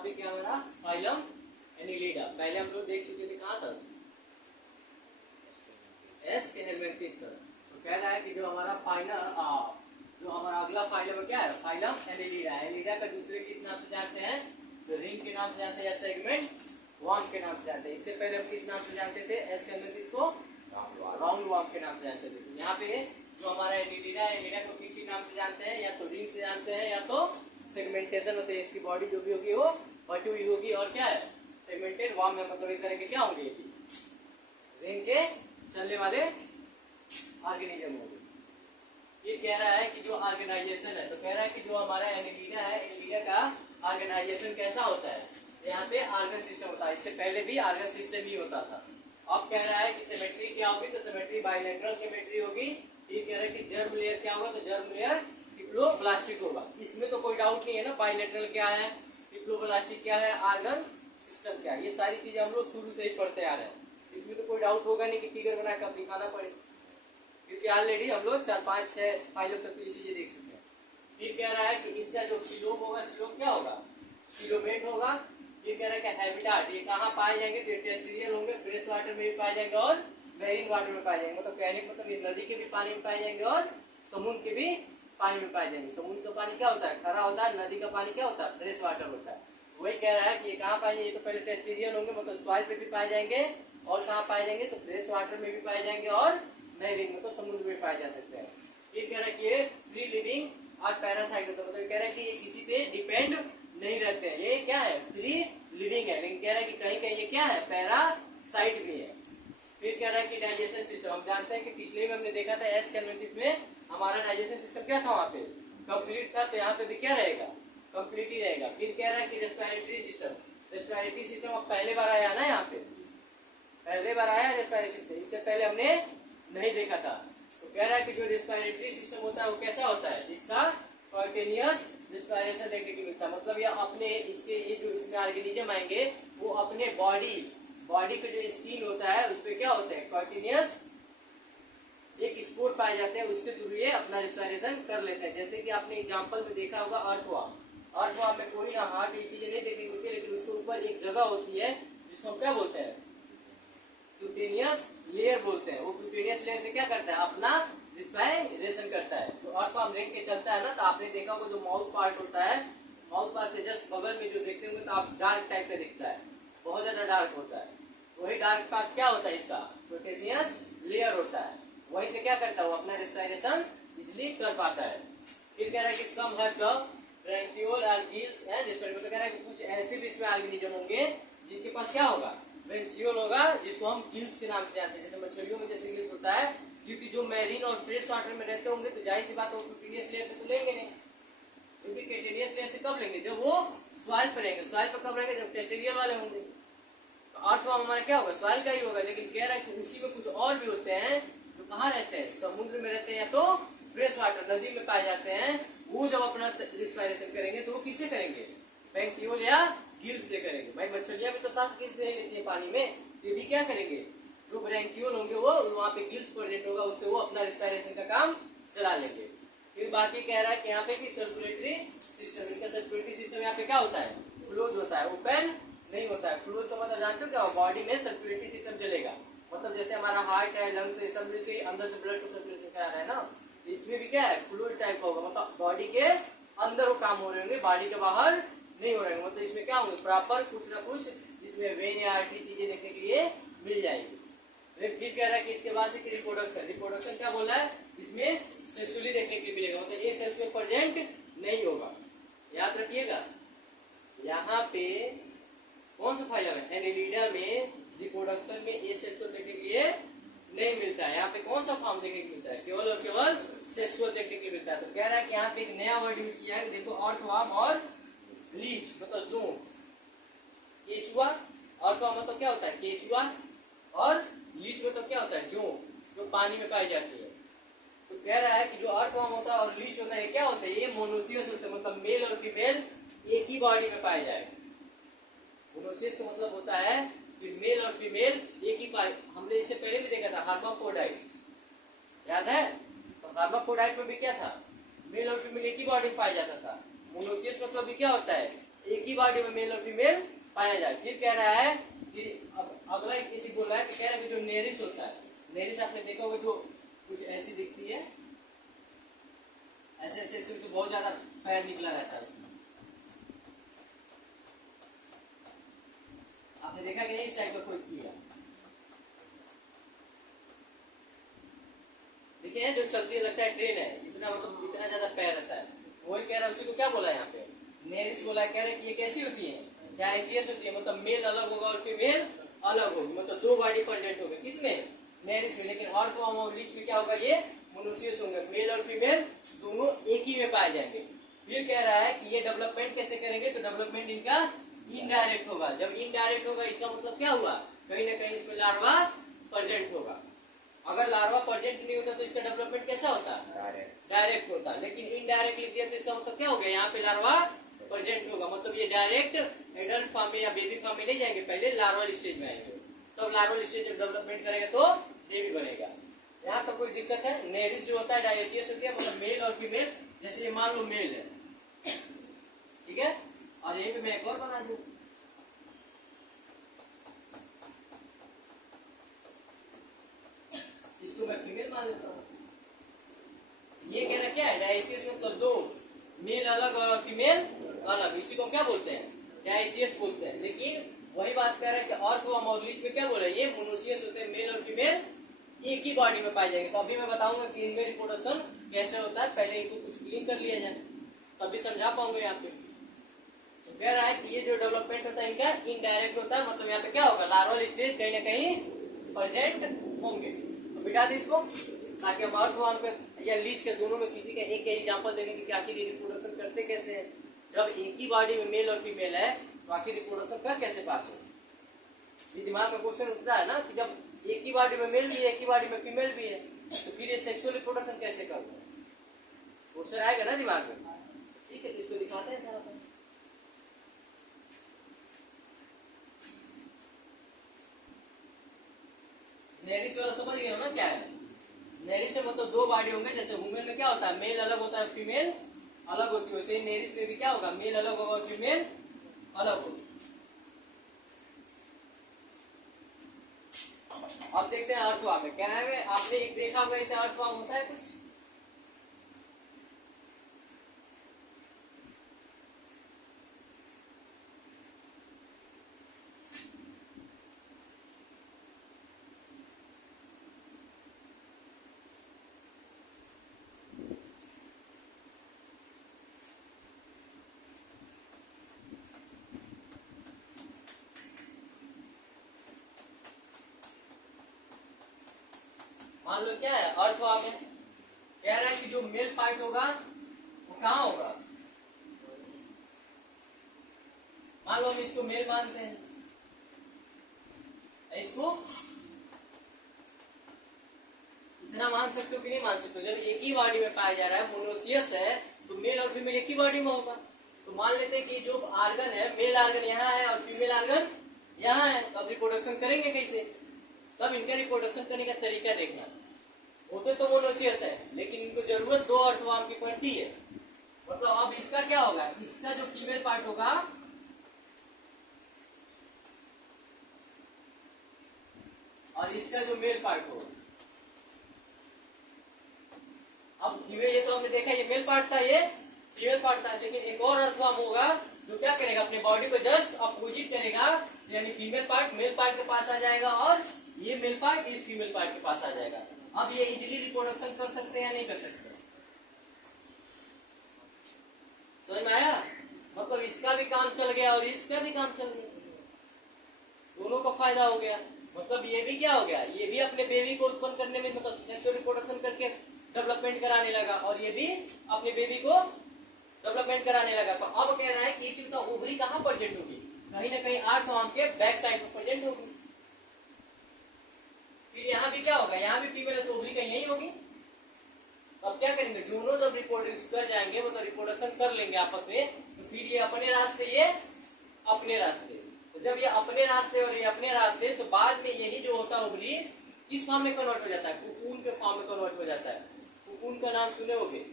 यहाँ पे क्या हमारा फाइलम एनिलिडा, पहले हम लोग देख चुके थे कहाँ था, एस के हेलमिंथेस पर। तो कह रहा है कि जो हमारा जो हमारा अगला फाइलम क्या है, फाइलम एनिलिडा। एनिलिडा का दूसरे किस नाम से जानते हैं, तो रिंग के नाम से जानते हैं या सेगमेंट वार्म के नाम से जानते हैं। इससे पहले हम किस नाम से जानते थे, एस के हेलमिंथेस को राउंड वार्म के नाम से जानते थे। यहाँ पे जो हमारा एनिलिडा है, एनिलिडा को किस नाम से जानते हैं, या तो रिंग से जानते हैं या तो सेगमेंटेशन होते हैं। इसकी बॉडी जो भी होगी वो बटी हुई होगी और क्या है, सेगमेंटेड वार्म में, मतलब एक तरह के क्या होंगे, रिंग के चलने वाले ऑर्गेनिज्म होंगे। ये कह रहा है कि जो ऑर्गेनाइजेशन है, तो कह रहा है कि जो हमारा एनिलिडा है, एनिलिडा का ऑर्गेनाइजेशन कैसा होता है, यहाँ पे ऑर्गन सिस्टम होता है। इससे पहले भी ऑर्गन सिस्टम ही होता था। अब कह रहा है कि सिमेट्री क्या होगी, तो सिमेट्री बाइलेटरल सिमेट्री होगी। ये कह रहा है कि जर्म लेयर क्या होगा, तो जर्म लेयर डिप्लोब्लास्टिक होगा। इसमें तो कोई डाउट नहीं है ना, बाइलेटरल क्या है, डिप्लोब्लास्टिक क्या है, ऑर्गन सिस्टम क्या है, ये सारी चीजें हम लोग शुरू से ही पढ़ते आ रहे हैं। इसमें तो कोई डाउट होगा नहीं कि फिगर बना कर दिखाना पड़े, क्योंकि ऑलरेडी हम लोग 4, 5, 6 फाइलों तक तो ये चीजें देख चुके हैं। फिर कह रहा है कि इसका जो सीलोम होगा, सीलोम क्या होगा, सीलोमेट होगा। ये कह रहा है कि हैबिटाट, ये कहाँ पाए जाएंगे, तो टेरेस्ट्रियल होंगे, फ्रेश वाटर में भी पाए जाएंगे और मैरीन वाटर में पाए जाएंगे। मतलब कहने का मतलब ये नदी के भी पानी में पाए जाएंगे और समुद्र के भी पानी में पाए जाएंगे। समुद्र का पानी क्या होता है, खरा होता है, नदी का पानी क्या होता है, फ्रेश वाटर होता है। वही कह रहा है कि ये कहाँ पाए जाएंगे, तो पहले टेरेस्ट्रियल होंगे, मतलब सॉइल पे भी पाए जाएंगे और कहाँ पाए जाएंगे, तो फ्रेश वाटर में भी पाए जाएंगे और मैरीन में, तो समुद्र में पाए जा सकते हैं। ये कह रहा है कि ये फ्री लिविंग और पैरासाइट होता है, मतलब कह रहा है कि ये किसी पे डिपेंड नहीं रहते हैं। ये क्या है, फ्री लिविंग है, लेकिन कह रहा है कि कहीं कहीं ये क्या है, पैरासाइट भी है। फिर कह रहा है कि डाइजेशन सिस्टम, हम जानते हैं कि पिछले में हमने देखा था एस कैलमेंटिस में हमारा डाइजेशन सिस्टम क्या था, वहाँ पे कंप्लीट था, तो यहाँ पे भी क्या रहेगा, कंप्लीट ही रहेगा। फिर कह रहा है कि रेस्पिरेटरी सिस्टम, रेस्पिरेटरी सिस्टम अब पहले बार आया ना, यहाँ पे पहले बार आया रेस्पिरेटरी सिस्टम, इससे पहले हमने नहीं देखा था। तो कह रहा है कि जो रेस्पिरेटरी सिस्टम होता है वो कैसा होता है, इसका कॉन्टिन्यूअस रेस्पिरेशन देखने को मिलता है। मतलब ये अपने इसके ये जो इसमें ऑर्गेनिज्म आएंगे वो अपने बॉडी का जो स्किन होता है उस पर क्या होते हैं, कॉन्टिन्यूअस एक स्पोर्ट पाए जाते हैं, उसके थ्रू ये अपना रेस्पिरेशन कर लेते हैं। जैसे कि आपने एग्जांपल में देखा होगा अर्थवर्म, अर्थवर्म में कोई ना हार्ट ये चीजें नहीं देखने को मिलती, लेकिन उसके ऊपर एक जगह होती है जिसको हम क्या बोलते हैं, क्यूटेनियस लेयर बोलते हैं। वो क्यूटेनियस लेयर से क्या करता है, अपना रेस्पिरेशन करता है। तो अर्थवर्म रेंग के चलता है ना, तो आपने देखा होगा जो माउथ पार्ट होता है, माउथ पार्ट के जस्ट बगल में जो देखते होंगे तो आप डार्क टाइप का दिखता है, बहुत ज्यादा डार्क होता है। वही डार्क पार्ट क्या होता है, इसका क्यूटेनियस लेयर होता है। वही से क्या करता है, वो अपना रेस्पिरेशन इजिली कर पाता है। फिर कह रहा है कि सम हैव ब्रैंकियोल और गिल्स एंड रेस्पिरेटरी, तो कह रहा है कि कुछ ऐसे भी इसमें ऑर्गेनिज्म होंगे जिनके पास क्या होगा, ब्रैंकियोल होगा, जिसको हम गिल्स के नाम से जानते हैं। जैसे मछलियों में जैसे गिल्स होता है, क्योंकि जो मैरीन और फ्रेश वाटर में रहते होंगे तो जाहिर सी बात है वो क्यूटेनियस लेयर से तो लेंगे नहीं, क्योंकि क्यूटेनियस लेयर से कब लेंगे, जब वो सॉइल पर रहेंगे। सॉइल पर कब रहेंगे, जब टेरेस्ट्रियल वाले होंगे। तो अर्थवर्म हमारा क्या होगा, सॉइल का ही होगा। लेकिन कह रहा है कि उसी में कुछ और भी होते हैं जो कहाँ रहते हैं, समुद्र में रहते हैं या तो फ्रेश वाटर नदी में पाए जाते हैं। वो जब अपना रेस्पिरेशन करेंगे तो वो किससे करेंगे, ब्रैंकियोल या गिल्स से करेंगे। भाई मछलियां भी तो साफ गिल्स से लेती है पानी में, ये भी क्या करेंगे, जो ब्रैंकियोल होंगे वो वहाँ पे गिल्स प्रेजेंट होगा, उससे वो अपना रेस्पिरेशन का काम चला लेंगे। फिर बाकी कह रहा है कि यहाँ पे कि सर्कुलेटरी सिस्टम, इनका सर्कुलेटरी सिस्टम यहाँ पे क्या होता है, क्लोज होता है, ओपन नहीं होता है। क्लोज का मतलब जानते हो क्या, बॉडी में सर्कुलेटरी सिस्टम चलेगा। मतलब जैसे हमारा हार्ट है, लंग्स है, सब मिलकर अंदर से ब्लड को सर्कुलेशन करा रहा है ना, इसमें भी क्या है, फ्लूइड टाइप का होगा। मतलब बॉडी के अंदर वो काम हो रहे होंगे, बॉडी के बाहर नहीं हो रहे होंगे। मतलब इसमें क्या होंगे, प्रॉपर कुछ ना कुछ इसमें वेन या आर्टरी चीजें देखने के लिए मिल जाएगी। फिर कह रहा है कि इसके बाद से रिप्रोडक्शन, रिप्रोडक्शन क्या बोला है, इसमें सेक्सुअली देखने के लिए मिलेगा, मतलब एक सेक्सुअल प्रेजेंट नहीं होगा। याद रखिएगा, यहाँ पे कौन सा फाइलम है, एनिलिडा में रिप्रोडक्शन में ए सेक्सुअल देखने के लिए नहीं मिलता है। यहाँ पे कौन सा फॉर्म देखने को मिलता है, केवल और केवल सेक्सुअल देखने के लिए मिलता है। तो कह रहा है कि यहाँ पे एक नया वर्ड यूज किया है, देखो अर्थवर्म और लीच, मतलब जो केचुआ, अर्थवर्म मतलब क्या होता है, केचुआ, और लीच मतलब क्या होता है, जो पानी में पाई जाती है। तो कह रहा है कि जो अर्थवर्म होता है और लीच होता है, क्या होता है, ये मोनोसियस होता है, मतलब मेल और फीमेल एक ही बॉडी में पाए जाए। मोनोसियस का मतलब होता है कि मेल और फीमेल एक ही पाए। हमने इससे पहले भी देखा था हर्माफ्रोडाइट, याद है, तो हर्माफ्रोडाइट में भी क्या था, मेल और फीमेल एक ही बॉडी में पाया जाता था। मोनोसियस मतलब भी क्या होता है, एक एक ही बॉडी में मेल और फीमेल पाया जाए। फिर कह रहा है कि अगला किसी बोल रहा है कि कह रहा है कि जो नेरिस होता है, नेरिस आपने देखा होगा जो कुछ ऐसी दिखती है, ऐसे ऐसे से बहुत ज्यादा पैर निकला रहता है। आपने देखा कि नहीं इस टाइप का कोई कीड़ा? देखिए जो चलती है लगता है ट्रेन है, इतना मतलब इतना ज्यादा पैर रहता है। वही कह रहा है, उसी को क्या बोला है यहाँ पे? नेरिस बोला है। कह रहे हैं कि ये कैसी होती है? डायसियस होती है, मतलब मेल अलग होगा और फीमेल अलग होगी, मतलब दो बॉडी प्रेजेंट होगी। किसमें? नेरिस में। लेकिन अर्थवर्म और लीच में क्या होगा? ये मोनोसियस होंगे, मेल और फीमेल दोनों एक ही में पाए जाएंगे। फिर कह रहा है कि ये डेवलपमेंट कैसे करेंगे? तो डेवलपमेंट इनका इनडायरेक्ट होगा। जब इनडायरेक्ट होगा इसका मतलब क्या हुआ? कहीं ना कहीं इसमें लार्वा प्रेजेंट होगा। अगर लार्वा प्रेजेंट नहीं होता तो इसका डेवलपमेंट कैसा होता? डायरेक्ट होता। लेकिन इनडायरेक्ट लिख दिया तो इसका मतलब क्या हो गया? यहाँ पे लार्वा प्रेजेंट होगा, मतलब ये डायरेक्ट एडल्ट फॉर्म में या बेबी फॉर्म में नहीं जाएंगे, पहले लार्वल स्टेज में आएंगे। तब लार्वल स्टेज जब डेवलपमेंट करेगा तो बेबी बनेगा। यहाँ तक कोई दिक्कत है? नेरिस जो होता है डायसियस होती है, मतलब मेल और फीमेल। जैसे ये मान लो मेल है, ठीक है, और यही पे मैं एक और बना दूं, इसको मैं फीमेल मान लेता हूँ। ये कह रहा क्या है? डायसियस मतलब दो, मेल अलग और फीमेल अलग, इसी को क्या बोलते हैं? डायसियस बोलते हैं। लेकिन वही बात कर रहे हैं कि अर्थवर्म और लीच में क्या बोला? ये मोनोसियस होते हैं, मेल और फीमेल एक ही बॉडी में पाए जाएंगे। तो अभी मैं बताऊंगा कि इनमें रिप्रोडक्शन कैसे होता है, पहले इनको कुछ क्लीन कर लिया जाए तभी समझा पाऊंगे यहाँ पे। तो कह रहा है कि ये जो डेवलपमेंट होता है इनका इनडायरेक्ट होता है, मतलब यहाँ पे क्या होगा? लार्वल स्टेज कहीं ना कहीं प्रेजेंट होंगे। तो बिठा दी इसको, ताकि हम अर्थवर्म या लीच के दोनों में किसी का एक एग्जाम्पल देखेंगे कि आखिर रिप्रोडक्शन करते कैसे हैं। जब एक ही बॉडी में मेल और फीमेल है तो आखिर रिप्रोडक्शन कर कैसे पाते हैं? ये दिमाग में क्वेश्चन उठता है ना कि जब एक ही बॉडी में मेल भी है, एक ही बॉडी में फीमेल भी है, तो फिर ये सेक्सुअल रिप्रोडक्शन कैसे करते हैं? क्वेश्चन आएगा ना दिमाग में। ठीक है, तो इसको दिखाते हैं थोड़ा सा। नेरिस वाला समझ गए हो ना क्या है? नेरिस में मतलब दो बॉडी होंगे। जैसे वुमेन में क्या होता है? मेल अलग होता है, फीमेल अलग होती है। वैसे ही नेरिस में भी क्या होगा? मेल अलग होगा और फीमेल अलग होगी। अब देखते हैं अर्थवर्म में क्या है। आपने एक देखा होगा इसे अर्थवर्म होता है कुछ? मान लो क्या है अर्थवर्म में, कह रहा है कि जो मेल पार्ट होगा वो कहाँ होगा? मान लो हम इसको मेल मानते हैं, इसको इतना मान सकते हो कि नहीं मान सकते हो? जब एक ही बॉडी में पाया जा रहा है, मोनोसियस है, तो मेल और फीमेल एक ही बॉडी में होगा। तो मान लेते हैं कि जो आर्गन है, मेल आर्गन यहाँ है और फीमेल आर्गन यहाँ है, तो अब रिप्रोडक्शन करेंगे कैसे? तब इनका रिप्रोडक्शन करने का तरीका देखना। होते तो मोनोसियस है, लेकिन इनको जरूरत दो अर्थवर्म की पड़ती है। मतलब अब इसका क्या होगा? इसका जो फीमेल पार्ट होगा और इसका जो मेल पार्ट होगा, अब फीमेल, ये तो हमने देखा ये मेल पार्ट था, ये फीमेल पार्ट था। लेकिन एक और अर्थवर्म होगा जो क्या करेगा? अपने बॉडी को जस्ट अपोजिट करेगा, यानी फीमेल पार्ट मेल पार्ट के पास आ जाएगा और ये मेल पार्ट इस फीमेल पार्ट के पास आ जाएगा। अब ये इजीली रिप्रोडक्शन कर सकते हैं या नहीं कर सकते? समझ में आया? मतलब इसका भी काम चल गया और इसका भी काम चल गया, दोनों का फायदा हो गया। मतलब ये भी क्या हो गया? ये भी अपने बेबी को उत्पन्न करने में, मतलब सेक्सुअल रिप्रोडक्शन करके डेवलपमेंट कराने लगा और ये भी अपने बेबी को डेवलपमेंट कराने लगा। तो अब कह रहा है कि इसमें तो ओवरी कहाँ प्रेजेंट होगी? कहीं ना कहीं अर्थवर्म के बैक साइड में प्रेजेंट होगी। फिर यहाँ भी क्या होगा? यहाँ भी फीमेल है तो ओवरी कहीं यही होगी। अब क्या करेंगे? दोनों जब रिप्रोड्यूस कर जाएंगे, मतलब रिप्रोडक्शन कर लेंगे आपस में, तो फिर ये अपने रास्ते, ये अपने रास्ते। तो जब ये अपने रास्ते और ये अपने रास्ते, तो बाद में यही जो होता है ओवरी किस फॉर्म में कन्वर्ट हो जाता है? कोकून के फॉर्म में कन्वर्ट हो जाता है। कोकून का नाम सुने होगे,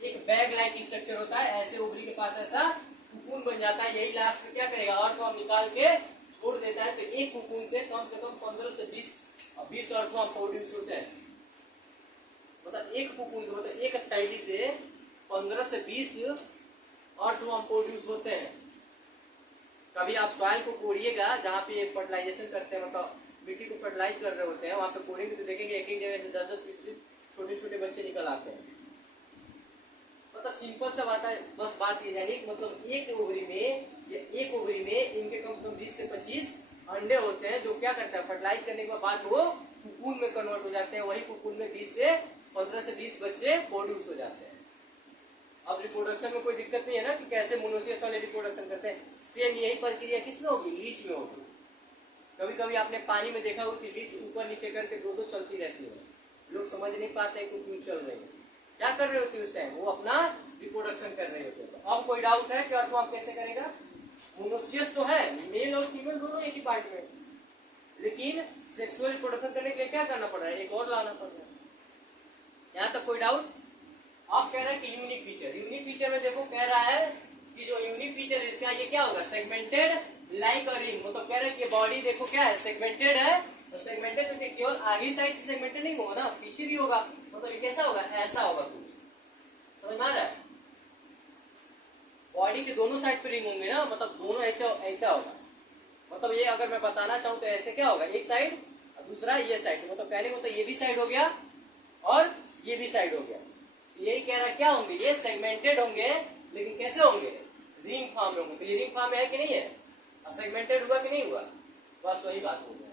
एक बैग लाइक स्ट्रक्चर होता है, ऐसे ओवरी के पास ऐसा कुकुन बन जाता है, यही लास्ट में क्या करेगा अर्थवर्म निकाल के छोड़ देता है। तो एक कुकुन से कम 15 से 20 अर्थवर्म प्रोड्यूस होते हैं। मतलब एक कुकुन से, मतलब एक थैली से 15 से 20 अर्थवर्म प्रोड्यूस होते हैं। कभी आप सॉइल को कोड़िएगा, जहाँ पे फर्टिलाइजेशन करते हैं, मतलब मिट्टी को फर्टिलाइज कर रहे होते हैं, वहां पे कोड़ेंगे तो देखेंगे एक एक जगह से 10-10, 20-20 छोटे छोटे बच्चे निकल आते हैं। मतलब सिंपल सा बात है, बस बात ये जानिए कि मतलब एक ओवरी में इनके कम से कम 20 से 25 अंडे होते हैं, जो क्या करता है फर्टिलाइज करने के बाद वो कुकुन में कन्वर्ट हो जाते हैं। वही कुकुन में 15 से 20 बच्चे प्रोड्यूस हो जाते हैं। अब रिप्रोडक्शन में कोई दिक्कत नहीं है ना कि कैसे मोनोसियस वाले रिप्रोडक्शन करते हैं। सेम यही प्रक्रिया किसमें होगी, लीच में होगी। कभी कभी आपने पानी में देखा होगा कि लीच ऊपर नीचे करके दो चलती रहती है, लोग समझ नहीं पाते हैं कि क्यों चल रही है, क्या कर रहे होते हैं उस टाइम, वो अपना रिप्रोडक्शन कर रहे होते हैं। तो अब कोई डाउट है कि अर्थवर्म कैसे करेगा? मोनोसियस तो है, मेल और फीमेल दोनों एक ही पार्ट में, लेकिन सेक्सुअल रिप्रोडक्शन करने के लिए क्या करना पड़ रहा है, एक और लाना पड़ रहा है। यहाँ तक कोई डाउट? अब कह रहा है कि यूनिक फीचर में देखो कह रहा है कि जो यूनिक फीचर है इसका, ये क्या होगा, सेगमेंटेड लाइक अ रिंग। मतलब कह रहे हैं कि बॉडी देखो क्या है, सेगमेंटेड है। तो सेगमेंटेड तो केवल आगे साइड से सेगमेंटेड नहीं होगा ना, पीछे भी होगा। मतलब ये कैसा होगा, ऐसा होगा कुछ, समझ में आ रहा है? बॉडी के दोनों साइड पे रिंग होंगे ना, मतलब दोनों ऐसा होगा। मतलब ये अगर मैं बताना चाहूँ तो ऐसे क्या होगा, एक साइड और दूसरा ये साइड, मतलब कहने को तो ये भी साइड हो गया और ये भी साइड हो गया। यही कह रहा है क्या होंगे, ये सेगमेंटेड होंगे, लेकिन कैसे होंगे, रिंग फॉर्म में होंगे। तो ये रिंग फॉर्म में है कि नहीं है, सेगमेंटेड हुआ कि नहीं हुआ, बस वही बात हो गया।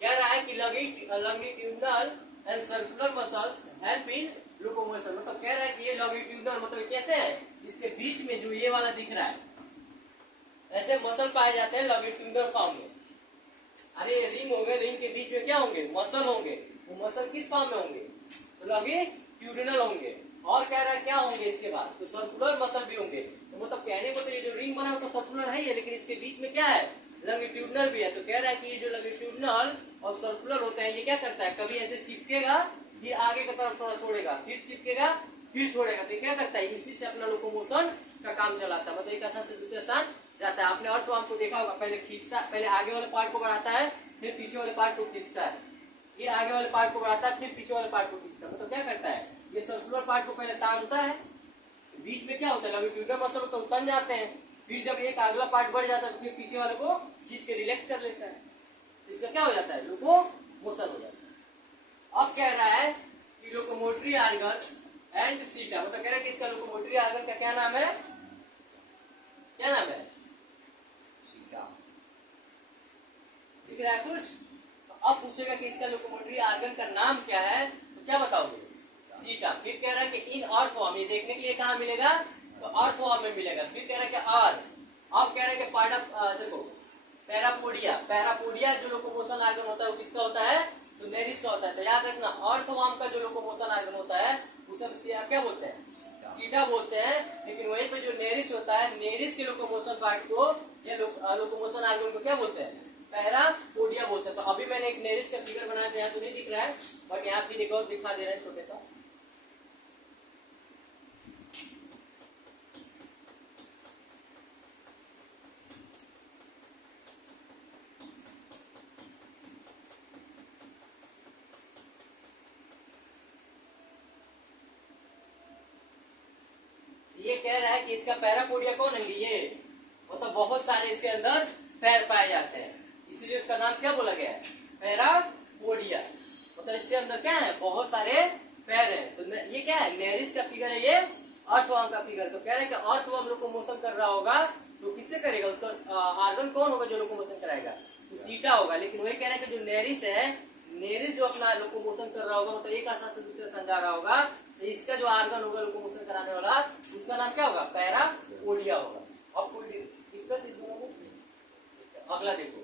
कह रहा है कि longitudinal and circular muscles help in locomotion. मतलब कह रहा है कि ये लॉन्गिट्यूडिनल मतलब कैसे है, इसके बीच में जो ये वाला दिख रहा है, ऐसे मसल पाए जाते हैं लॉन्गिट्यूडिनल फॉर्म में। अरे रिंग होंगे, रिंग के बीच में क्या होंगे, मसल होंगे। वो मसल किस फॉर्म में होंगे, तो लॉन्गिट्यूडिनल होंगे। और कह रहा है क्या होंगे इसके बाद, तो सर्कुलर मसल भी होंगे। तो मतलब कहने को तो ये जो रिंग बना है तो सर्कुलर है ही है, लेकिन इसके बीच में क्या है, लॉन्गिट्यूडिनल भी है। तो कह रहा है कि ये जो लॉन्गिट्यूडिनल और सर्कुलर होते हैं, ये क्या करता है, कभी ऐसे चिपकेगा, फिर आगे की तरफ थोड़ा छोड़ेगा, फिर चिपकेगा, फिर छोड़ेगा। तो क्या करता है, इसी से अपना लोकोमोशन का काम चलाता है। मतलब एक स्थान से दूसरे स्थान जाता है। आपने अर्थवर्म को देखा होगा, पहले खींचता, पहले आगे वाले पार्ट को बढ़ाता है, फिर पीछे वाले पार्ट को खींचता है, फिर आगे वाले पार्ट को बढ़ाता है, फिर पीछे वाले पार्ट को खींचता है। मतलब क्या करता है, ये सर्कुलर पार्ट को पहले तानता है, बीच में क्या होता है, लॉन्गिट्यूडिनल मसल तो तन जाते हैं, फिर जब एक अगला पार्ट बढ़ जाता है तो फिर पीछे वाले को खींच के रिलैक्स कर लेता है। इसका क्या हो जाता है, लोकोमोशन हो जाता है। अब कह रहा है कि लोकोमोटरी ऑर्गन एंड सीटा, मतलब कह रहा है कि इसका लोकोमोटरी ऑर्गन का क्या नाम है, क्या नाम है, सीटा। दिख रहा है कुछ? तो अब पूछेगा कि इसका लोकोमोटरी ऑर्गन का नाम क्या है, तो क्या बताओगे, सीटा। फिर कह रहा है कि इन अर्थवर्म, ये देखने के लिए कहाँ मिलेगा, तो अर्थवर्म में मिलेगा। फिर कह रहा है कि अब कह रहा है कि पार्ट ऑफ, देखो पैरापोडिया जो लोकोमोशन ऑर्गन होता है वो किसका होता है, तो नेरिस का होता है। तो याद रखना, अर्थवर्म का जो लोकोमोशन ऑर्गन होता है उसे क्या बोलते हैं, सीटा बोलते हैं। लेकिन वहीं पे जो नेरिस होता है, नेरिस के लोकोमोशन पार्ट को या लोकोमोशन ऑर्गन को क्या बोलते हैं, पैरापोडिया बोलते हैं। तो अभी मैंने एक नेरिस का फिगर बनाया था, यहाँ तो नहीं दिख रहा है, बट यहाँ फिर एक और दिखा दे रहे हैं छोटे सा। ये कह रहा है कि इसका पैरापोडिया कौन है, ये मतलब बहुत सारे इसके अंदर पैर पाए जाते हैं, इसलिए इसका नाम क्या बोला गया है, पैरापोडिया। मतलब इसके अंदर क्या है, बहुत सारे पैर है। तो ये क्या है, नेरिस का फिगर है, ये अर्थवर्म का फिगर। तो कह रहे हैं कि अर्थवर्म लोकोमोशन कर रहा होगा तो किससे करेगा, उसका ऑर्गन कौन होगा जो लोकोमोशन कराएगा, तो सीटा होगा। लेकिन वही कह रहे हैं कि जो नेरिस है, नेरिस जो अपना लोकोमोशन कर रहा होगा, मतलब एक स्थान से दूसरे स्थान जा रहा होगा, तो इसका जो ऑर्गन होगा लोकोमोशन कराने वाला, उसका नाम क्या होगा, पैरापोडिया होगा। अब कोई दिक्कत इस दोनों में? अगला देखो,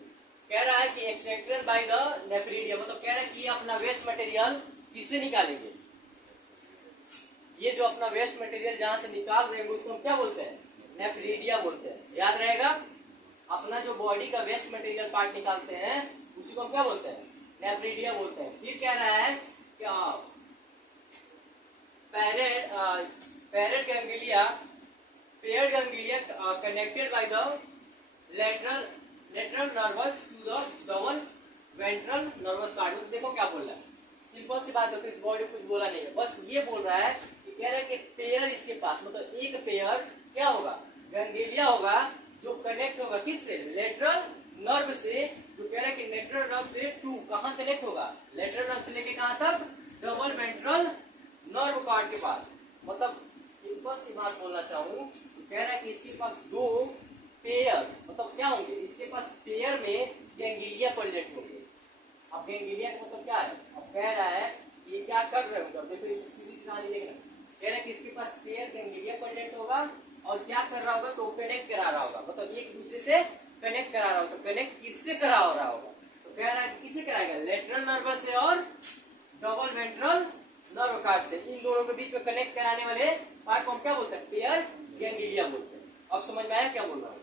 कह रहा है कि एक्सट्रैक्टेड बाय द नेफ्रिडिया। मतलब कह रहा है कि अपना वेस्ट मटेरियल किससे निकालेंगे, ये जो अपना वेस्ट मटेरियल जहां से निकाल रहे हैं उसको हम क्या बोलते हैं, नेफ्रिडिया बोलते हैं। याद रहेगा, अपना जो बॉडी का वेस्ट मटेरियल पार्ट निकालते हैं उसी को हम क्या बोलते हैं, नेफ्रिडिया बोलते हैं। फिर कह रहा है कि पैरेट paired ganglia connected by the lateral nerves to the double ventral nerves cord. देखो क्या बोल रहा है, सिंपल सी बात है, तो इस बॉडी कुछ बोला नहीं है, बस ये बोल रहा है कि कह रहा है कि पेयर इसके पास, मतलब एक पेयर क्या होगा, गैंग्लिया होगा, जो कनेक्ट होगा किससे, लेटरल नर्व से। जो कह रहा है कि लेटरल नर्व से टू कहां कनेक्ट होगा, लेटरल नर्व से लेके कहां तक, डबल वेंट्रल नर्व कार्ड के पास। मतलब सिंपल सी बात बोलना चाहूँ, कह रहा है कि इसके पास दो पेयर, मतलब क्या होंगे, इसके पास पेयर में गैंग्लिया प्रेजेंट होंगे। अब गैंग्लिया का मतलब क्या है, अब कह रहा है ये क्या कर रहे हो, देखो इसे सीधी कहानी देखना, कह रहा है कि इसके पास पेयर गैंग्लिया प्रेजेंट होगा और क्या कर रहा होगा, तो कनेक्ट करा रहा होगा, मतलब एक दूसरे से कनेक्ट करा रहा होगा। तो कनेक्ट किससे करा हो रहा होगा, तो कह रहा है किससे कराएगा, लेटरल नर्व से और डबल वेंट्रल नर्व कार्ड से। इन दोनों के बीच में कनेक्ट कराने वाले पार्ट को हम क्या बोलते हैं, पेयर गैंग्लिया बोलते हैं। अब समझ में आया क्या बोल रहा हूँ।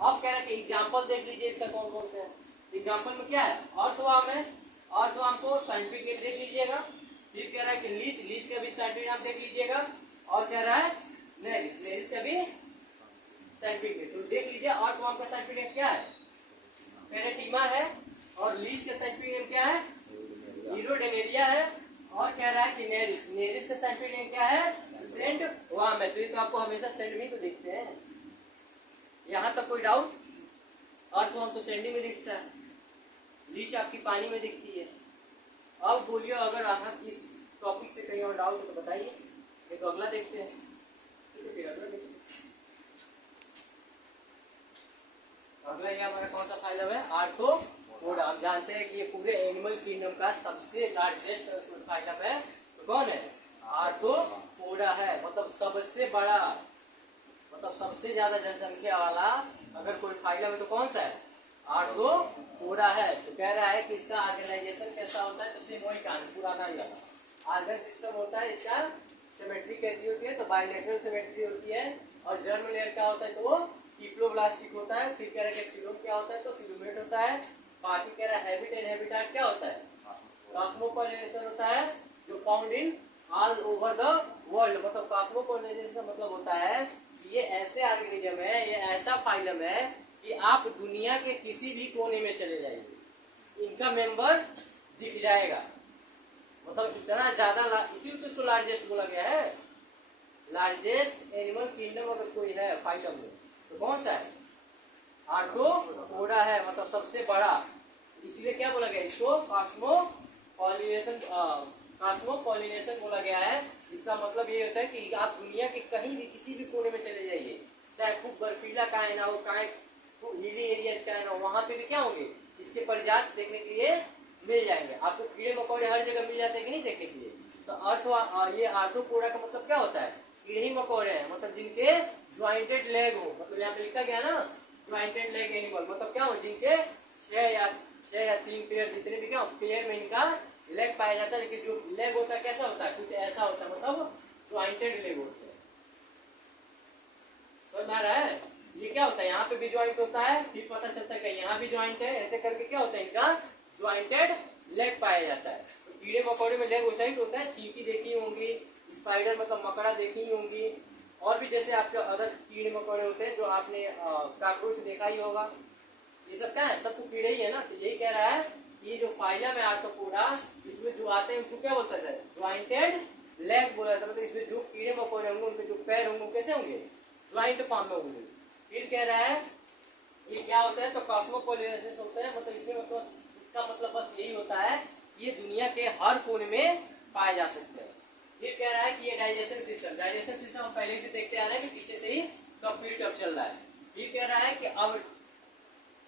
अब कह रहा है कि एग्जाम्पल देख लीजिए इसका कौन कौन सा है। एग्जाम्पल में क्या है, ऑर्थोआर्म है, ऑर्थोआर्म को साइंटिफिक नेम देख लीजिएगा। फिर कह रहा है कि लीच, लीच का भी साइंटिफिक नाम देख लीजिएगा। और कह रहा है नेरिस, नेरिस का भी साइंटिफिक नेम, तो देख लीजिए ऑर्थोआर्म का साइंटिफिक नेम क्या है, पेरेटिमा है, और लीच का साइंटिफिक नेम क्या है, हीरोडेनेरिया है, और कह रहा है कि नेरिस, नेरिस का साइंटिफिक नेम क्या है, सेंट वाम है। तो ये तो आपको हमेशा सेंट में तो देखते हैं, यहाँ तक कोई डाउट। अर्थवर्म तो सैंडी में दिखता है, लीच आपकी पानी में दिखती है। अब बोलिए अगर आप इस टॉपिक से कहीं और डाउट है तो बताइए, ये तो अगला देखते हैं। अगला ये हमारा कौन सा फाइलम है, आर्थ्रोपोडा। हम जानते हैं कि ये पूरे एनिमल किंगडम का सबसे लार्जेस्ट फाइलम है, तो कौन है, आर्थ्रोपोडा है, मतलब सबसे बड़ा, मतलब सबसे ज्यादा जनसंख्या वाला अगर कोई फाइलम है तो कौन सा है, आर्थ्रोपोडा है। तो कह रहा है कि इसका ऑर्गेनाइजेशन कैसा होता है, तो सेम वही कहानी पुराना ही वाला ऑर्गन सिस्टम होता है। इसका सिमेट्री कैसी होती है, तो बायलैटरल सिमेट्री होती है। और जर्म लेयर क्या होता है, तो वो कीप्लोब्लास्टिक होता है। फिर कह रहा है कि सीलोम क्या होता है, तो सिलोमेट होता है। बाकी कह रहा है हैबिट एंड हैबिटेट क्या होता है, कॉस्मोपोलिनेशन होता है, जो found in all over the world. मतलब कॉस्मोपोलिनेशन का मतलब होता है ये ऐसे ऑर्गेनिज्म है, ये ऐसा फाइलम है कि आप दुनिया के किसी भी कोने में चले जाइए, इनका मेंबर दिख जाएगा। मतलब इतना ज्यादा, इसीलिए तो इसको लार्जेस्ट बोला गया है। लार्जेस्ट एनिमल किंगडम अगर कोई है फाइलम में तो कौन सा है, आर्थ्रोपोडा है, मतलब सबसे बड़ा। इसलिए क्या बोला गया, इसको कॉस्मोपोलिनेशन बोला गया है। इसका मतलब ये होता है कि आप दुनिया के कहीं भी किसी भी कोने में चले जाइए, चाहे खूब बर्फीला कायन हो, खूब हिली एरियाज कायन हो, वहां पे भी क्या होंगे, इसके प्रजाति देखने के लिए मिल जाएंगे। आपको कीड़े मकोड़े हर जगह मिल जाते हैं कि नहीं देखने के लिए। तो ये आर्थ्रोपोडा का मतलब क्या होता है, कीड़े ही मकोड़े हैं, मतलब जिनके ज्वाइंटेड लेग हो, मतलब यहाँ पे लिखा गया ना ज्वाइंटेड लेग एनिमल, मतलब क्या हो, जिनके 6 या 3 पेयर जितने भी क्या हो, पेयर में इनका लेग पाया जाता है। लेकिन जो लेग होता है कैसा होता है, कुछ ऐसा होता है, मतलब ज्वाइंटेड लेग होते हैं। समझ में आ रहा है, ये क्या होता है, यहाँ पे भी ज्वाइंट होता है, फिर पता चलता है कि यहाँ भी ज्वाइंट है, ऐसे करके क्या होता है, इनका ज्वाइंटेड लेग पाया जाता है। तो कीड़े मकोड़े में लेग वैसा ही होता है, चींटी देखी होंगी, स्पाइडर मतलब मकड़ा देखी होंगी, और भी जैसे आपके अदर कीड़े मकोड़े होते हैं जो आपने काकरोच देखा ही होगा। ये सब क्या है, सब तो कीड़े ही है ना। तो यही कह रहा है, ये जो फाइलम है आर्थ्रोपोडा, इसमें जो आते हैं उसको क्या बोलता है, ज्वाइंटेड लेग बोला जाता है। मतलब इसमें जो कीड़े मकोड़े होंगे उनके जो पैर होंगे कैसे होंगे, ज्वाइंट फॉर्म में होंगे। फिर कह रहा है ये क्या होता है, तो कॉस्मोपोलिनेशन होता है, मतलब इसमें मतलब इसका मतलब बस यही होता है कि ये दुनिया के हर कोने में पाए जा सकते हैं। फिर कह रहा है कि ये डाइजेशन सिस्टम हम पहले से देखते आ रहे हैं कि पीछे से ही कंप्लीट अब चल रहा है। फिर कह रहा है कि अब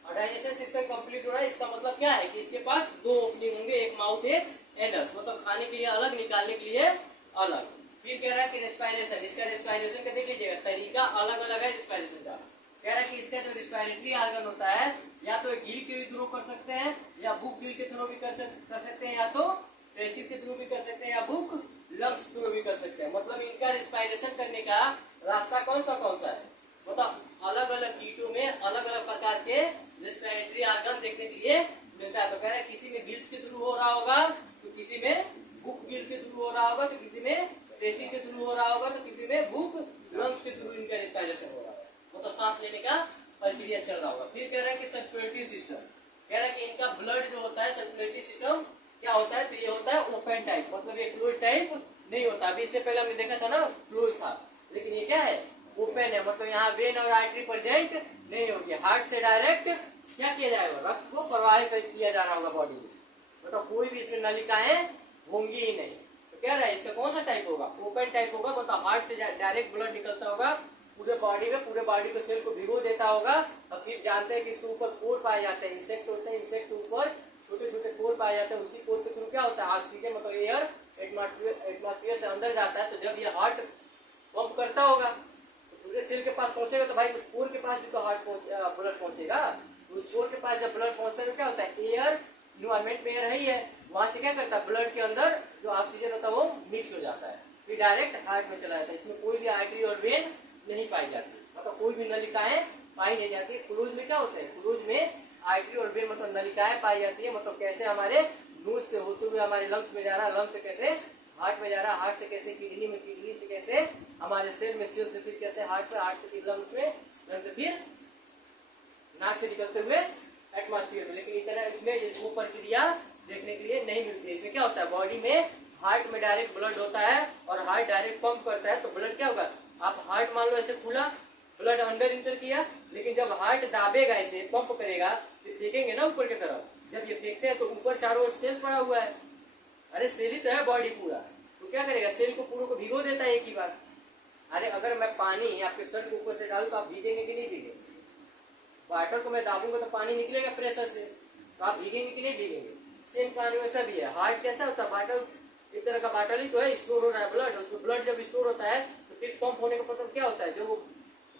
डाइजेशन सिस्टम कंप्लीट हो रहा है, इसका मतलब क्या है कि इसके पास 2 ओपनिंग होंगे, एक माउथ एक एनस, मतलब खाने के लिए अलग, निकालने के लिए अलग। फिर कह रहा है कि रेस्पिरेशन, इसका रेस्पिरेशन का देख लीजिएगा तरीका अलग अलग है रेस्पिरेशन का। कह रहा है कि इसका जो रेस्पिरेटरी ऑर्गन होता है, या तो गिल के थ्रू कर सकते हैं, या बुक गिल के थ्रू भी कर सकते हैं, या तो ट्रेचिस के थ्रू भी कर सकते हैं, या बुक लंग्स थ्रू भी कर सकते हैं। मतलब इनका रेस्पिरेशन करने का रास्ता कौन सा है, मतलब अलग अलग कीटों में अलग अलग प्रकार के रेस्पिरेटरी ऑर्गन देखने के लिए मिलता है। तो कह रहा है किसी में गिल्स के थ्रू हो रहा होगा, तो किसी में बुक गिल के थ्रू हो रहा होगा, तो किसी में ट्रेचिस के थ्रू हो रहा होगा, तो किसी में बुक लंग्स के थ्रू इनका रिस्पायरेशन हो रहा है, मतलब सांस लेने का प्रक्रिया चल रहा होगा। फिर कह रहा है कि सर्कुलेटरी सिस्टम, कह रहा है कि इनका ब्लड जो होता है सर्कुलेटरी सिस्टम क्या होता है, तो ये होता है ओपन टाइप, मतलब ये क्लोज टाइप नहीं होता। अभी इससे पहले हमने देखा था ना क्लोज था, लेकिन ये क्या है ओपन है, मतलब यहाँ वेन और आर्टरी प्रेजेंट नहीं होगी। हार्ट से डायरेक्ट क्या किया जाएगा, रक्त को प्रवाहित किया जा रहा होगा बॉडी में, मतलब कोई भी इसमें नलिकाएं होंगी ही नहीं। तो कह रहा है इसका कौन सा टाइप होगा, ओपन टाइप होगा, मतलब हार्ट से डायरेक्ट ब्लड निकलता होगा पूरे बॉडी में, पूरे बॉडी को सेल को भिगो देता होगा। और फिर जानते हैं कि इसके ऊपर पोर पाए जाते हैं, इंसेक्ट होते हैं, इंसेक्ट के ऊपर छोटे छोटे पोर पाए जाते हैं, उसी पोर के थ्रू क्या होता है ऑक्सीजन मतलब एयर एटमॉस्फेयर से अंदर जाता है। तो जब ये हार्ट पंप करता होगा तो पूरे सेल के पास पहुंचेगा, तो भाई उस पोर के पास भी तो हार्ट ब्लड पहुंचेगा। उस पोर के पास जब ब्लड पहुंचता है तो क्या होता है, एयर इन्वायरमेंट में एयर है ही है, वहां से क्या करता है ब्लड के अंदर जो ऑक्सीजन होता है वो मिक्स हो जाता है, फिर डायरेक्ट हार्ट में चला जाता है। इसमें कोई भी आर्टरी और वेन नहीं पाई जाती, मतलब कोई भी नलिकाएं पाई नहीं जाती। क्लोज में क्या होता है, क्लोज में आर्टरी और वेन मतलब नलिकाएं पाई जाती है, मतलब कैसे हमारे नोज से होते हुए हमारे लंग्स में जा रहा है, लंग्स से कैसे हार्ट में जा रहा है, हार्ट से कैसे किडनी में, किडनी से कैसे हमारे सेल में, सेल से फिर कैसे हार्ट में, हार्ट से फिर लंग्स में, लंग्स से फिर नाक से निकलते हुए एटमॉस्फेयर में। लेकिन इतना इसमें वो प्रक्रिया देखने के लिए नहीं मिलती है। इसमें क्या होता है, बॉडी में हार्ट में डायरेक्ट ब्लड होता है और हार्ट डायरेक्ट पंप करता है, तो ब्लड क्या होगा, आप हार्ट मान लो ऐसे खुला, ब्लड अंदर इंटर किया, लेकिन जब हार्ट दाबेगा ऐसे पंप करेगा तो फेंकेंगे ना ऊपर की तरफ, जब ये फेंकते हैं तो ऊपर चारों ओर सेल पड़ा हुआ है, अरे सेल ही तो है बॉडी पूरा, तो क्या करेगा सेल को पूरे को भिगो देता है एक ही बार। अरे अगर मैं पानी आपके शर्ट के ऊपर से डालू तो आप भीगेंगे कि नहीं भीगेंगे, वाटर को मैं दाबूंगा तो पानी निकलेगा प्रेशर से, तो आप भीगेंगे कि नहीं भीगेंगे। सेम पानी वैसा भी है, हार्ट कैसा होता है, बाटल एक तरह का बाटल ही तो है, स्टोर हो रहा है ब्लड, उसमें ब्लड जब स्टोर होता है तो फिर पंप होने का मतलब क्या होता है, जो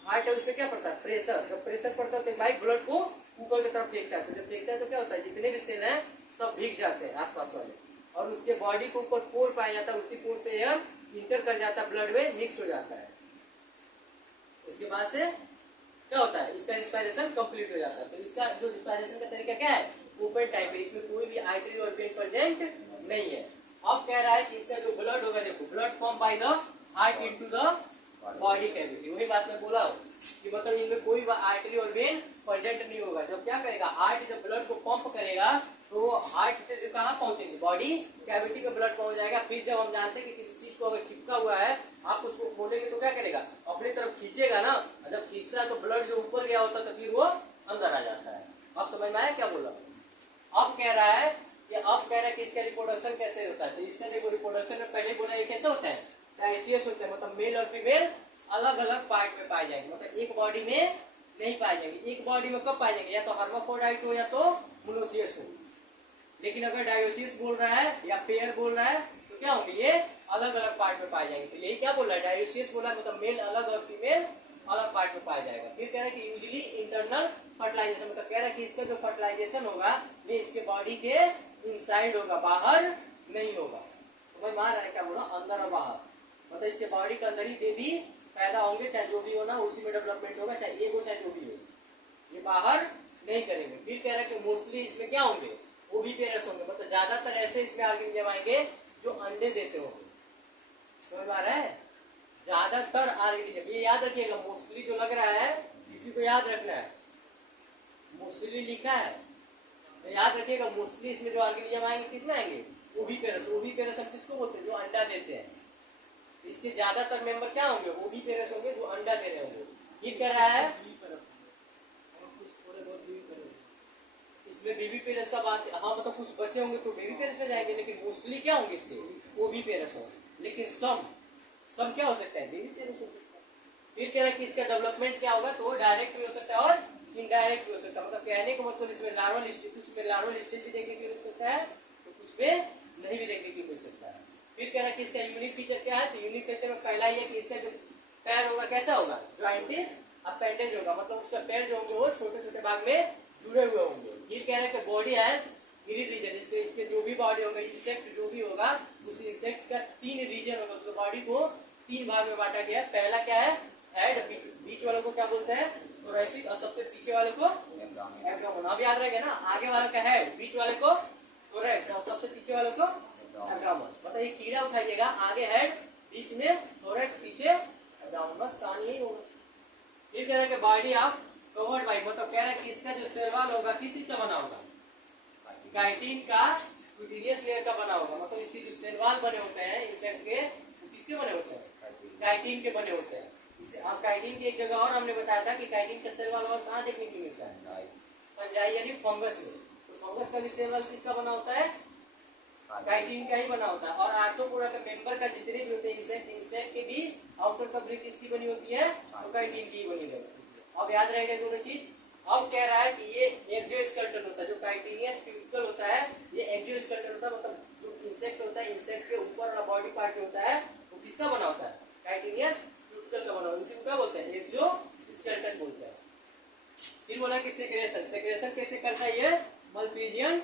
हार्ट है उसमें क्या पड़ता है प्रेशर, जब प्रेशर पड़ता है तो बाइक ब्लड को ऊपर की तरफ फेंकता है, तो जब फेंकता है तो क्या होता है जितने भी सेल हैं सब भीग जाते हैं आसपास वाले, और उसके बॉडी के ऊपर पोर पाया जाता है, उसी पोर से एयर इंटर कर जाता है, ब्लड में मिक्स हो जाता है। उसके बाद से क्या होता है, इसका रिस्पायरेशन कंप्लीट हो जाता है। तो इसका जो रिस्पायरेशन का तरीका क्या है, ओपन टाइप है, इसमें कोई भी आर्टरी और वेन प्रेजेंट नहीं है। अब कह रहा है कि इसका जो ब्लड होगा, देखो blood pump by the heart into the body cavity, वही बात मैं बोला हूँ कि मतलब इनमें कोई आर्टरी और वेन प्रेजेंट नहीं होगा। जब क्या करेगा, हार्ट जब ब्लड को पंप करेगा तो वो हार्ट से कहाँ पहुंचेंगे, बॉडी कैविटी में ब्लड पहुंच जाएगा। फिर जब हम जानते हैं कि किसी चीज को अगर चिपका हुआ है, आप उसको खोलेंगे तो क्या करेगा, अपनी तरफ खींचेगा ना, जब खींचता है तो ब्लड जो ऊपर गया होता है तो फिर वो अंदर आ जाता है। अब समझ में आया क्या बोला। अब कह रहा है कि इसका रिप्रोडक्शन कैसे होता है, तो इसका देखो रिप्रोडक्शन में पहले बोला ये कैसे होता है, डायसियस होता है, मतलब मेल और फीमेल अलग अलग पार्ट में पाए जाएंगे, मतलब एक बॉडी में नहीं पाए जाएंगे। एक बॉडी में कब पाए जाएंगे, या तो हर्माफ्रोडाइट हो या तो मोनोसियस हो। लेकिन अगर डायोसिस बोल रहा है या पेयर बोल रहा है तो क्या होंगे, ये अलग अलग पार्ट में पाए जाएंगे। तो यही क्या बोल रहा है, डायोसिस बोला मतलब मेल अलग और फीमेल अलग पार्ट में पाया जाएगा। फिर कह रहा है कि यूजुअली इंटरनल फर्टिलाइजेशन, मतलब कह रहा है कि इसका जो फर्टिलाइजेशन होगा ये इसके बॉडी के इनसाइड होगा, बाहर नहीं होगा। समझ में आ रहा है क्या बोला, अंदर और बाहर, मतलब इसके बॉडी के अंदर ही बेबी पैदा होंगे, चाहे जो भी हो ना उसी में डेवलपमेंट होगा, चाहे एक हो चाहे जो भी हो, ये बाहर नहीं करेंगे। फिर कह रहा है कि मोस्टली इसमें क्या होंगे, ओविपेरस होंगे, मतलब ज्यादातर ऐसे इसमें ऑर्गेनिज्म आएंगे जो अंडे देते होंगे। समझ में आ रहा है, ज्यादातर ऑर्गेनिज्म, ये याद रखिएगा, मोस्टली जो लग रहा है इसी को याद रखना है, मोस्टली लिखा है तो याद रखिएगा, मोस्टली इसमें जो ऑर्गेनिज्म आएंगे किसमें आएंगे, ओविपेरस। ओविपेरस हम किसको बोलते हैं, जो अंडा देते हैं। इसके ज्यादातर मेंबर क्या होंगे, ओविपेरस होंगे, जो अंडा दे रहे होंगे। ये कर रहा है इसमें बेबी पेरस का बात, हाँ मतलब कुछ बचे होंगे तो बेबी पेरस में जाएंगे, लेकिन मोस्टली क्या होंगे इसके ओविपेरस होंगे। लेकिन सम क्या हो सकता है, बेबी पेरस हो सकता है। फिर कह रहा है कि इसका डेवलपमेंट क्या होगा, तो डायरेक्ट भी हो सकता है और इनडायरेक्ट भी हो सकता है। मतलब कहने का मतलब इसमें लार्वल स्टेज, कुछ में लार्वल स्टेज भी देखने को मिल सकता है तो कुछ में नहीं भी देखने को मिल सकता है। फिर कह रहा है कि इसका यूनिक फीचर क्या है, तो यूनिक फीचर में पहला ही है कि इसका जो पैर होगा कैसा होगा, जॉइंटेड अपेंडेज होगा, मतलब उसका पैर जो होंगे वो छोटे छोटे भाग में जुड़े हुए होंगे। ये कह रहा है कि बॉडी है ग्रिड रीजन, इसके जो भी बॉडी होगा, इंसेक्ट जो भी होगा उस इंसेक्ट का 3 रीजन होगा, उसको बॉडी को 3 भाग में बांटा गया है। पहला क्या है, हेड, बीच वाले को क्या बोलते हैं थोरैसिक, और सबसे पीछे वाले को एब्डोमेन। अब याद रहेगा ना, आगे वाले का हेड, बीच वाले को थोरैक्स और सबसे पीछे वाले को एब्डोमेन। मतलब एक कीड़ा उठाइएगा, आगे हेड, बीच में थोरैक्स, पीछे एब्डोमेन, बस कहानी यही होगा। फिर कह रहा है कि बॉडी ऑफ कवर्ड बाई, मतलब कह रहा है कि इसका जो शैवाल होगा किस चीज का बना होगा, काइटिन का क्यूटिनियस लेयर का बना होगा। मतलब इसकी जो शैवाल बने होते हैं इंसेक्ट के, वो किसके बने होते हैं, काइटिन के बने होते हैं। इसे आप काइटिन की एक जगह और हमने बताया था कि काइटिन का शैवाल और कहाँ देखने को मिलता है, फंजाई यानी फंगस में। तो फंगस का भी शैवाल किसका बना होता है, काइटिन का ही बना होता है। और आर्थ्रोपोडा के मेंबर का जितने भी होते हैं इंसेक्ट के भी आउटर कवरिंग किसकी बनी होती है, तो काइटिन की ही बनी होती है। अब याद रहेगा दोनों चीज। अब कह रहा है कि ये एक्सोस्केलेटन होता है, जो काइटिनियस क्यूटिकल होता है ये एक्सोस्केलेटन होता है, मतलब जो इंसेक्ट होता है इंसेक्ट के ऊपर वाला बॉडी पार्ट जो होता है वो किसका बना होता है, काइटिनियस क्यूटिकल का बना होता है। इसी को क्या बोलते हैं, एक्सोस्केलेटन बोलते हैं। फिर बोला कि सेक्रेशन, सेक्रेशन कैसे करता है ये, मल्पीजियन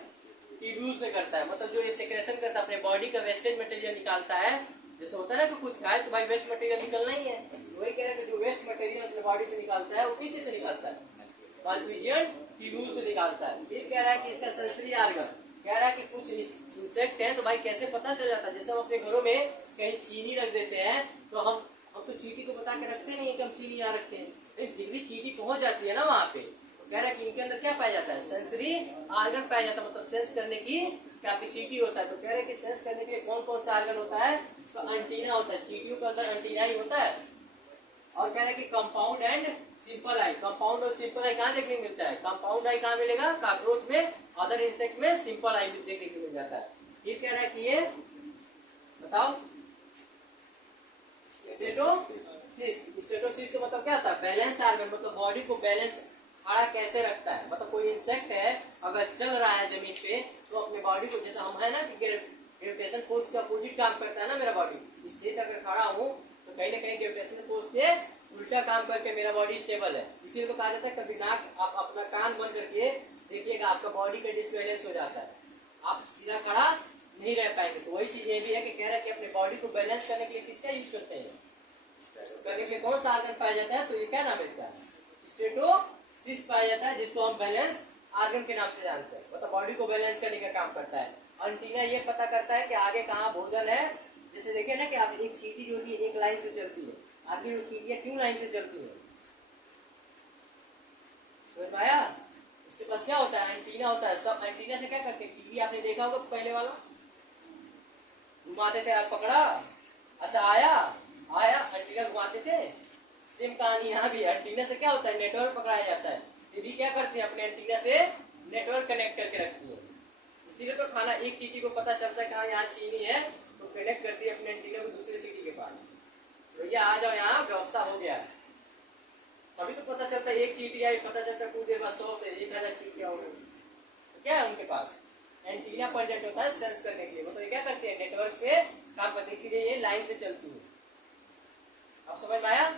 ट्यूब्यूल से करता है। मतलब जो ये सेक्रेशन करता है अपने बॉडी का वेस्टेज मटेरियल निकालता है। जैसे होता है ना कि कुछ खाए तो भाई वेस्ट मटेरियल निकलना ही है, वही कह रहे हैं कि जो वेस्ट मटेरियल अपने बॉडी से निकालता है वो किसी से निकालता है, मल्पीजियन ट्यूब्यूल से निकालता है। फिर कह रहा है कि इसका सेंसरी ऑर्गन, कह रहा है कि कुछ इंसेक्ट है तो भाई कैसे पता चल जाता है। जैसे हम अपने घरों में कहीं चीनी रख देते हैं तो हम तो चीटी को बता के रखते नहीं है कि हम चीनी यहाँ रखते हैं, लेकिन फिर भी चीटी पहुंच जाती है ना वहाँ पे। तो कह रहा है कि इनके अंदर क्या पाया जाता है, सेंसरी ऑर्गन पाया जाता है, मतलब सेंस करने की कैपेसिटी होता है। तो कह रहे हैं कि सेंस करने के लिए कौन कौन सा ऑर्गन होता है, तो एंटीना होता है, चीटियों के अंदर एंटीना ही होता है। और कह रहे हैं कि compound and simple I, compound और सिंपल आई कहाँ देखने को मिलता है, कंपाउंड आई कहाँ मिलेगा, काकरोच में, अदर इंसेक्ट में सिंपल आई देखने को मिल जाता है। फिर कह रहा है कि ये बताओ स्टेटोसिस्ट का मतलब क्या होता है, बैलेंस ऑर्गन, मतलब बॉडी को बैलेंस खड़ा कैसे रखता है। मतलब कोई इंसेक्ट है अगर चल रहा है जमीन पे तो अपने बॉडी को, जैसे हम है ना कि ग्रेविटेशन फोर्स के अपोजिट काम करता है ना मेरा बॉडी, स्टेट अगर खड़ा हूँ तो कहीं ना कहीं ग्रेविटेशन फोर्स के उल्टा काम करके मेरा बॉडी स्टेबल है। इसीलिए तो कहा जाता है कभी नाक आप अपना कान बंद करके देखिएगा आपका बॉडी का डिसबैलेंस हो जाता है, आप सीधा खड़ा नहीं रह पाएंगे। तो वही चीज ये भी है कि कह रहा है कि अपने बॉडी को बैलेंस करने के लिए किसका यूज करते हैं, करने के लिए कौन सा ऑर्गन पाया जाता है, तो ये क्या नाम है इसका, स्टेटोसिस्ट पाया जाता है, जिसको हम बैलेंस ऑर्गन के नाम से जानते हैं। मतलब बॉडी को बैलेंस करने का काम करता है। एंटीना ये पता करता है कि आगे कहाँ भोजन है। जैसे देखिए ना कि आप एक चींटी जो होती है एक लाइन से चलती है, आगे वो चींटियां क्यों लाइन से चलती है, समझ पाया। इसके पास क्या होता है, एंटीना होता है। सब एंटीना से क्या करते हैं, टीवी आपने देखा होगा पहले वाला घुमाते थे, आप पकड़ा, अच्छा आया एंटीना घुमाते थे। सेम कहानी यहाँ भी है, एंटीना से क्या होता है, नेटवर्क पकड़ाया जाता है। टीवी क्या करती है, अपने एंटीना से नेटवर्क कनेक्ट करके रखती है। इसीलिए तो खाना एक चीटी को पता चलता है कहाँ यहाँ चीनी है तो कनेक्ट करती है अपने एंटीना को दूसरे चीटी के पास, भैया आ जाओ यहाँ व्यवस्था हो गया है। तभी तो पता चलता है एक चीटी आई, पता चलता है कुछ देर बाद 100 से 1000 चीटियां हो गई। तो क्या है उनके पास, एंटीना प्रेजेंट होता है सेंस करने के लिए। मतलब क्या करती है, नेटवर्क से काम करती है, इसीलिए ये लाइन से चलती है। अब समझ में आया।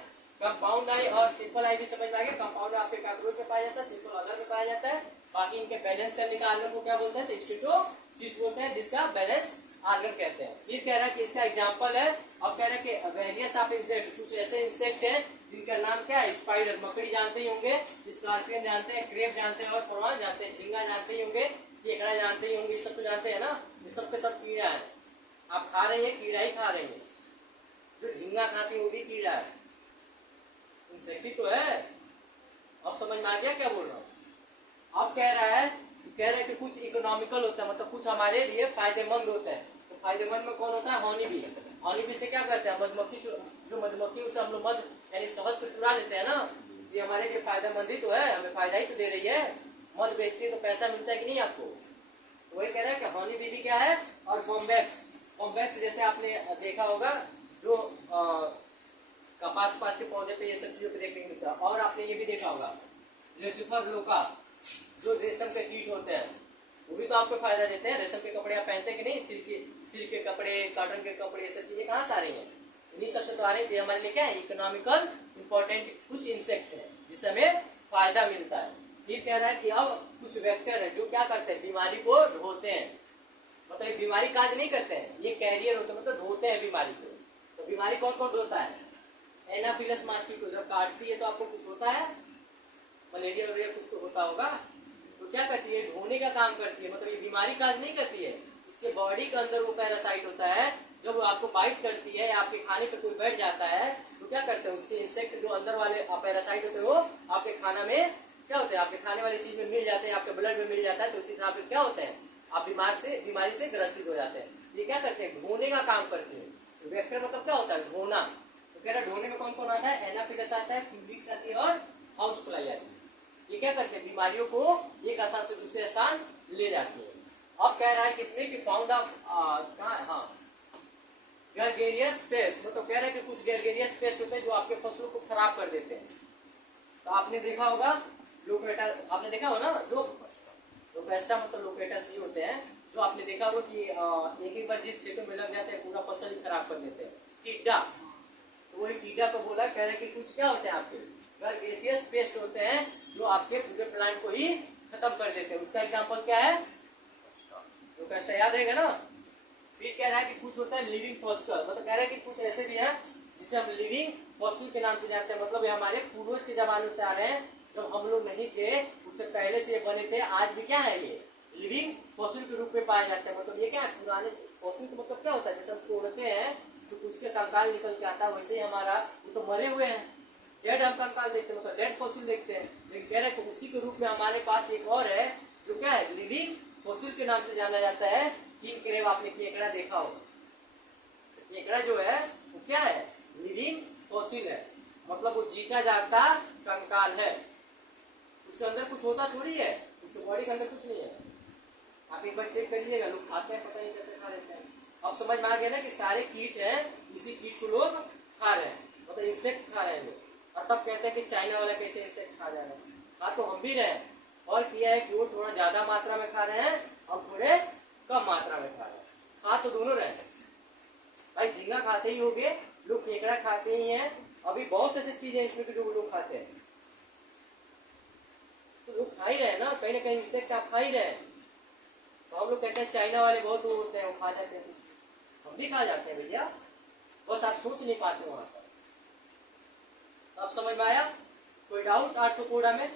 कंपाउंड आई और सिंपल आई भी समझ में आ गया। कंपाउंड आपके काकरोच में पाया जाता है, सिंपल अदर में पाया जाता है। बाकी इनके बैलेंस करने का ऑर्गन को क्या बोलते हैं, स्टेटोसिस्ट बोलते हैं, जिसका बैलेंस ऑर्गन कहते हैं। फिर कह रहा है कि इसका एग्जांपल है। अब कह रहा है कि वेरियस ऑफ इंसेक्ट, कुछ ऐसे इंसेक्ट हैं जिनका नाम क्या है, स्पाइडर, मकड़ी जानते ही होंगे, स्कॉर्पियन जानते हैं, क्रेप जानते हैं और प्रॉन जानते हैं, झींगा जानते ही होंगे, केकड़ा जानते ही होंगे, ये सब तो जानते हैं ना। ये सब के सब कीड़ा है, आप खा रहे हैं कीड़ा ही खा रहे हैं। जो झींगा खाती है वो भी कीड़ा है, इंसेक्ट ही तो है। अब समझ में आ गया क्या बोल रहा हूँ। अब कह रहा है कि कुछ इकोनॉमिकल होता है, मतलब कुछ हमारे लिए फायदेमंद होता है। तो फायदेमंद में कौन होता है, हनी भी। हनी भी से क्या करते हैं, मधुमक्खी, जो मधुमक्खी उसे हम लोग मध यानी शहद को चुरा लेते हैं ना, ये हमारे लिए फायदेमंद ही तो है, हमें फायदा ही तो दे रही है। मध बेचते तो पैसा मिलता है कि नहीं आपको। तो वही कह रहा है कि हनी बी भी क्या है, और बॉम्बैक्स जैसे आपने देखा होगा जो कपास के पौधे पे ये सब चीजों पे देखने को मिलता है। और आपने ये भी देखा होगा रेसिफर लोका, जो रेशम के कीट होते हैं, वो भी तो आपको फायदा देते हैं। रेशम के कपड़े आप पहनते हैं कि नहीं, सिल्क के कपड़े, कॉटन के कपड़े, ये सब चीजें कहाँ से आ रही हैं, इन्हीं सबसे तो आ रही है। हमारे लिए क्या है, इकोनॉमिकल इंपॉर्टेंट कुछ इंसेक्ट है जिससे हमें फायदा मिलता है। फिर कह रहा है कि अब कुछ वेक्टर है जो क्या करते हैं, बीमारी को ढोते हैं। मतलब बीमारी काज नहीं करते हैं, ये कैरियर होते हैं, मतलब ढोते हैं बीमारी को। तो बीमारी कौन कौन ढोता है, एनाफिलस मॉस्किटो जब काटती है तो आपको कुछ होता है, मलेरिया वगैरह कुछ तो होता होगा। तो क्या करती है, ढोने का काम करती है। मतलब ये बीमारी काज नहीं करती है, इसके बॉडी के अंदर वो पैरासाइट होता है जब आपको बाइट करती है या आपके खाने पे कोई बैठ जाता है तो क्या करते हैं, उसके इंसेक्ट जो अंदर वाले पैरासाइट होते हैं वो आपके खाना में क्या होते हैं, आपके खाने वाली चीज में मिल जाते हैं, आपके ब्लड में मिल जाता है, तो उस हिसाब से क्या होते हैं, आप बीमारी से ग्रसित हो जाते हैं। ये क्या करते हैं, ढोने का काम करते हैं। वेक्टर मतलब क्या होता है, ढोना। तो कह रहा है ढोने में कौन कौन आता है, एनाफिडस आता है, क्यूबिक्स आती है और हाउस फ्लाई आती है। ये क्या करते हैं, बीमारियों को एक स्थान से दूसरे स्थान ले जाती है। अब कह रहा है किसमें कि फाउंड ऑफ गैरगेरियस पेस्ट, मतलब कह रहे हैं कि कुछ गैरगेरियस पेस्ट होते हैं जो आपके फसलों को खराब कर देते हैं। तो आपने देखा होगा लोकेटा, आपने देखा हो ना, जो लोकेस्टा मतलब लोकेटस ये होते हैं जो आपने देखा होगा कि एक बार जिस खेतों में लग जाते हैं पूरा फसल ही खराब कर देते हैं, टिड्डा। तो वही टिड्डा को बोला, कह रहे हैं कि कुछ क्या होते हैं आपके गैरगेरियस पेस्ट होते हैं जो आपके पूरे प्लांट को ही खत्म कर देते हैं। उसका एग्जाम्पल क्या है, लोकेस्टा, याद रहेगा ना। फिर कह रहा है कि कुछ होता है लिविंग फॉस्फर, मतलब कह रहा है कि कुछ ऐसे भी हैं जिसे हम लिविंग फॉसिल के नाम से जानते हैं, मतलब ये हमारे पूर्वज के जमानों से आ रहे हैं, जब हम लोग नहीं थे उससे पहले से ये बने थे, आज भी क्या है ये लिविंग फॉसिल के रूप में पाए जाते हैं। मतलब ये क्या है, पुराने फॉसिल का मतलब क्या होता है, जैसे हम तोड़ते हैं तो उसके कंकाल निकल के आता है, वैसे ही हमारा वो तो मरे हुए हैं, डेड हम कंकाल देखते हैं, मतलब डेड फॉसिल देखते हैं। लेकिन कह रहे हैं उसी के रूप में हमारे पास एक और है जो क्या है, लिविंग फॉसिल के नाम से जाना जाता है, किंग क्रेब। आपने केकड़ा देखा होगा, केकड़ा जो है वो क्या है, लिविंग फॉसिल है, मतलब वो जीता जागता कंकाल है, उसके अंदर कुछ होता थोड़ी है, उसके बॉडी के अंदर कुछ नहीं है। आप एक बार चेक करिएगा, लोग खाते हैं पता नहीं कैसे खा लेते हैं। अब समझ में आ गया ना कि सारे कीट हैं, इसी कीट को लोग खा रहे हैं, मतलब इंसेक्ट खा रहे हैं लोग। और तब कहते हैं कि चाइना वाला कैसे इंसेक्ट खा जा रहे हैं, खा तो हम भी रहे हैं, और किया है कि वो थोड़ा ज्यादा मात्रा में खा रहे हैं, हम थोड़े कम मात्रा में खा रहे हैं, खा तो दोनों रहे हैं। भाई झींगा खाते ही होंगे लोग, केकड़ा खाते ही हैं, अभी बहुत ऐसी चीजें इसमें जो लोग खाते हैं, तो लोग खा ही रहे हैं ना, कहीं ना कहीं इंसेक्ट आप खा ही रहे हैं। तो हम लोग कहते हैं चाइना वाले बहुत वो होते हैं, वो खा जाते हैं, हम भी खा जाते हैं भैया, बस आप सोच नहीं पाते वहां पर। अब समझ में आया, कोई डाउट आर्थ्रोपोडा में?